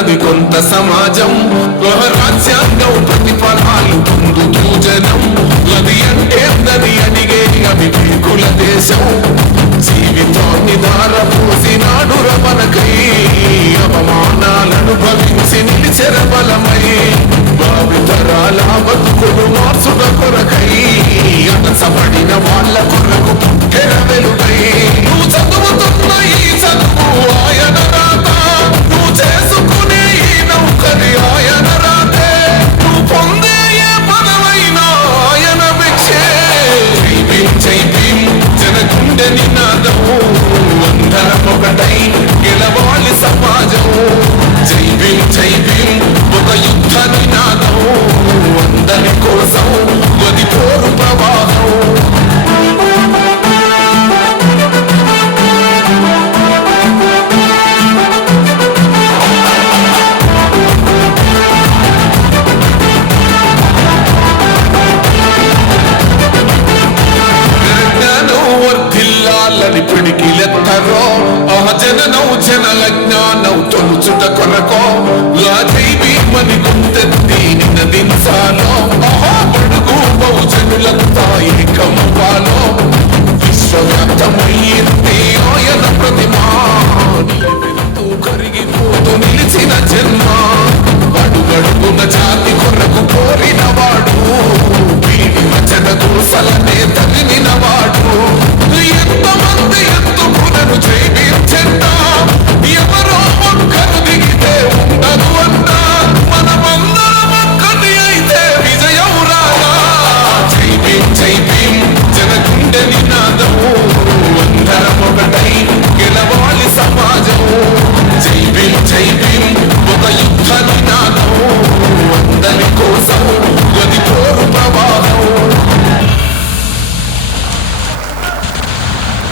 ఉన్నది కొంత సమాజం రాజ్యాంగం ప్రతిఫలాలు పొందుతూ జనం అది అంటే దని అడిగే అవివేకుల దేశం జీవితాన్ని ధారపోసినాడు రమణకై అవమానాలను భవించి నిలిచెర బలమై భావితరాల బతుకులు మార్చుట కొరకై అనసబడిన వాళ్ళ కొరకు పుట్టెర వెలుగై నువ్వు చదువుతున్న ఈ చదువు ఆయన రాత నువ్వు చేసుకునే ఈ నౌకరి ఆయన రాతే నువ్వు పొందే ఏ పదవైనా ఆయన భిక్షే జై భీమ్ జనగుండె నినాదం అందరం ఒకటై గెలవాలి సమాజం జై భీమ్ ఒక యుద్ధ నినాదం అందరి కోసం గది పోరు ప్రవాహం వర్ధిల్లాలని పిడికిలెత్తరో ఆ జననౌ జనల జ్ఞానౌ తొలుచుట కొరకో జై భీమని గుంతెత్తి నినదించాలో బడుగు బహుజనులంతా ఏకమవ్వాలో విశ్వవ్యాప్తమయ్యింది ఆయన ప్రతిమా